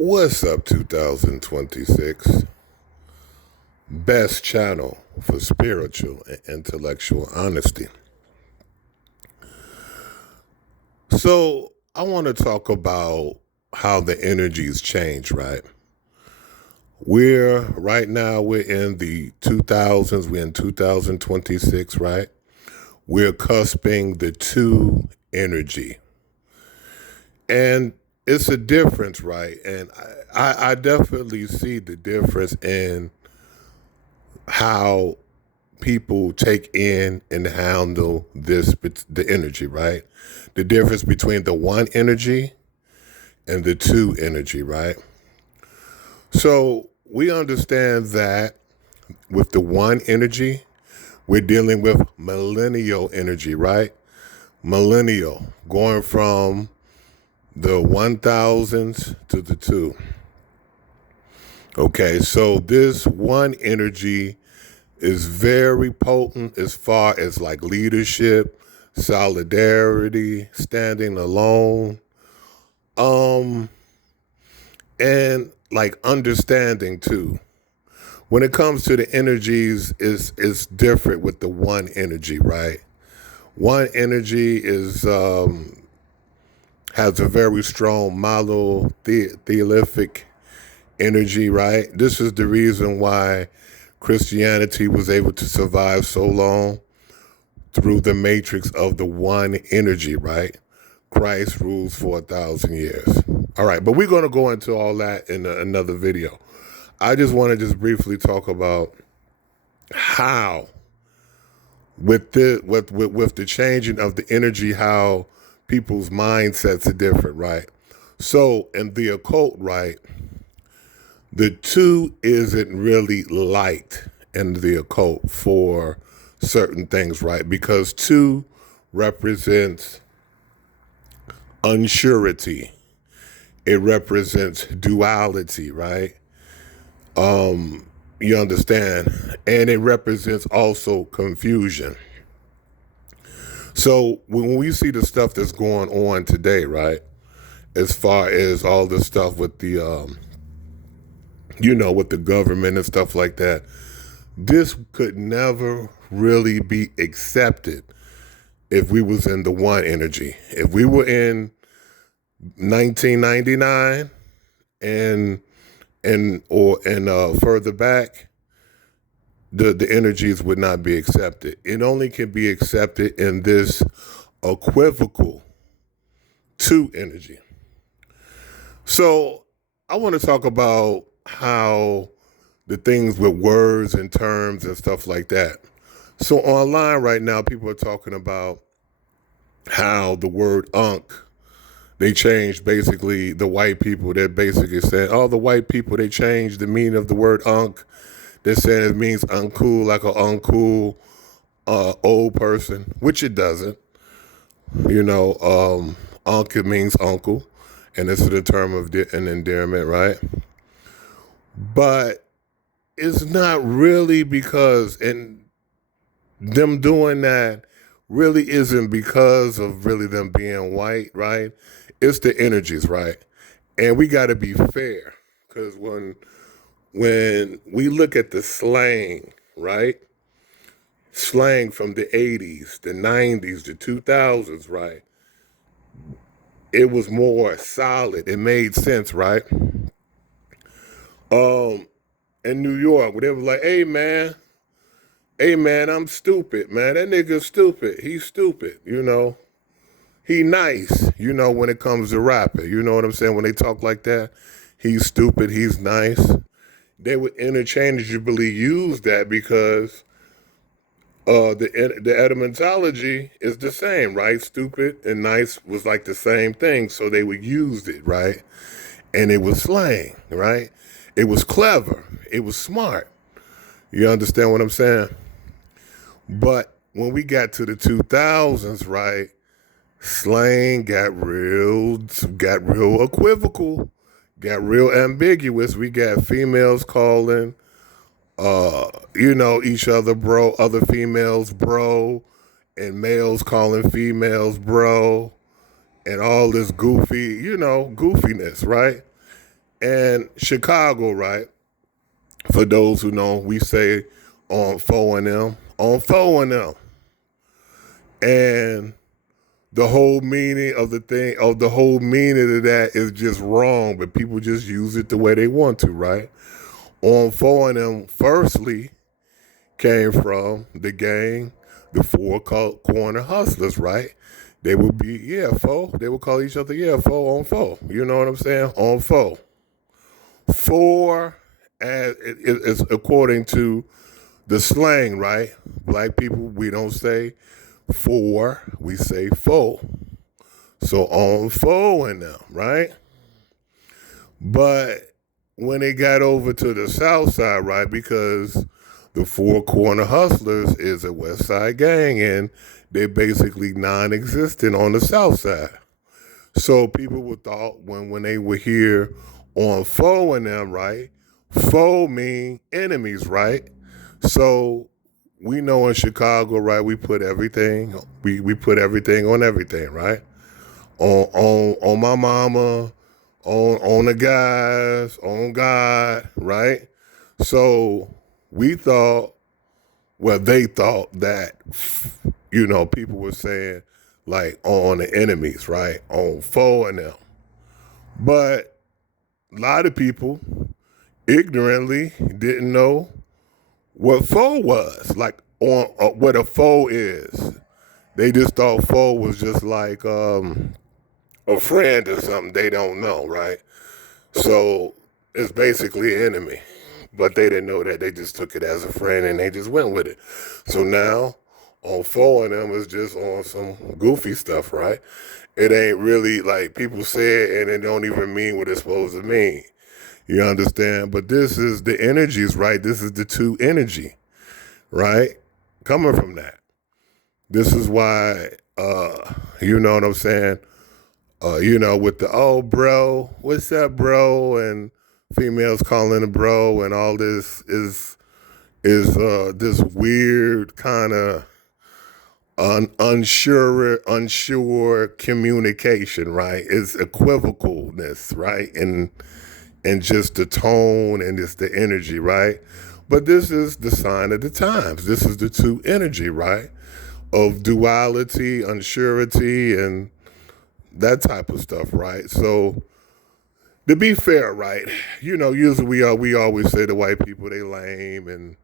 What's up, 2026? Best channel for spiritual and intellectual honesty. So, I want to talk about how the energies change, right? Right now, we're in the 2000s, we're in 2026, right? We're cusping the two energy. And it's a difference, right? And I definitely see the difference in how people take in and handle the energy, right? The difference between the one energy and the two energy, right? So we understand that with the one energy, we're dealing with millennial energy, right? Millennial, going from the 1000s to the two. Okay, so this one energy is very potent as far as like leadership, solidarity, standing alone, and like understanding too. When it comes to the energies, is different with the one energy, right? One energy is has a very strong monotheistic energy, right? This is the reason why Christianity was able to survive so long through the matrix of the one energy, right? Christ rules for 1,000 years. All right, but we're going to go into all that in another video. I just want to just briefly talk about how, with the changing of the energy, how people's mindsets are different, right? So in the occult, right, the two isn't really liked in the occult for certain things, right? Because two represents unsurety. It represents duality, right? You understand? And it represents also confusion. So when we see the stuff that's going on today, right? As far as all the stuff with the, with the government and stuff like that, this could never really be accepted if we was in the one energy. If we were in 1999 and further back, the energies would not be accepted. It only can be accepted in this equivocal two energy. So I want to talk about how the things with words and terms and stuff like that. So online right now, people are talking about how the word unk, they changed basically the white people. They're basically saying, oh, the white people, they changed the meaning of the word unk. They're saying it means uncool, like an uncool old person, which it doesn't. Unk, it means uncle, and this is the term of an endearment, right? But it's not really because, and them doing that really isn't because of really them being white, right? It's the energies, right? And we got to be fair, because when we look at the slang, right? Slang from the 80s, the 90s, the 2000s, right? It was more solid. It made sense, right? In New York, where they were like, hey man, I'm stupid, man. That nigga's stupid. He's stupid, He nice, when it comes to rapping. You know what I'm saying? When they talk like that, he's stupid, he's nice. They would interchangeably use that because the etymology is the same, right? Stupid and nice was like the same thing, so they would use it, right? And it was slang, right? It was clever. It was smart. You understand what I'm saying? But when we got to the 2000s, right, slang got real equivocal, got real ambiguous. We got females calling, each other bro, other females bro, and males calling females bro, and all this goofiness, right? And Chicago, right? For those who know, we say on 4 and on 4 and And the whole meaning of the whole meaning of that is just wrong, but people just use it the way they want to, right? On 4 and firstly came from the gang, the four corner hustlers, right? They would be, yeah, four. They would call each other, yeah, four on four. You know what I'm saying? On four. Four, as it's according to the slang, right? Black people, we don't say four, we say four. So on 4 and right? But when it got over to the south side, right, because the four corner hustlers is a west side gang and they're basically non-existent on the south side. So people would thought when they were here on 4 and right, foe mean enemies, right? So we know in Chicago, right, we put everything on everything, right? On my mama, on the guys, on God, right? So we thought, well, they thought that, people were saying like on the enemies, right? On 4 and But a lot of people ignorantly didn't know what foe was, like on what a foe is. They just thought foe was just like a friend or something they don't know, right? So it's basically an enemy. But they didn't know that. They just took it as a friend and they just went with it. So now on 4 and is just on some goofy stuff, right? It ain't really like people say it and it don't even mean what it's supposed to mean. You understand? But this is the energies, right? This is the two energy, right? Coming from that. This is why, you know what I'm saying? With the, oh, bro, what's up, bro? And females calling a bro and all this is this weird kind of unsure communication, right? It's equivocalness, right? And just the tone and it's the energy, right? But this is the sign of the times. This is the two energy, right? Of duality, unsurety, and that type of stuff, right? So to be fair, right? Usually we always say the white people they lame and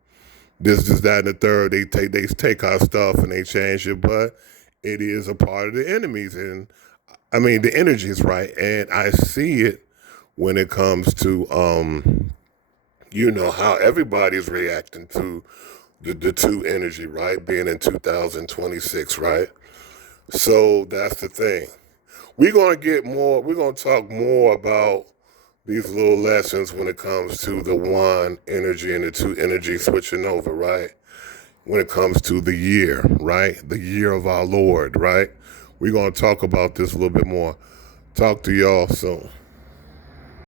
this, that, and the third. They take our stuff and they change it, but it is a part of the enemies, and I mean the energies, right? And I see it when it comes to how everybody's reacting to the two energy, right? Being in 2026, right? So that's the thing. We're going to talk more about these little lessons when it comes to the one energy and the two energy switching over, right? When it comes to the year, right? The year of our Lord, right? We're going to talk about this a little bit more. Talk to y'all soon.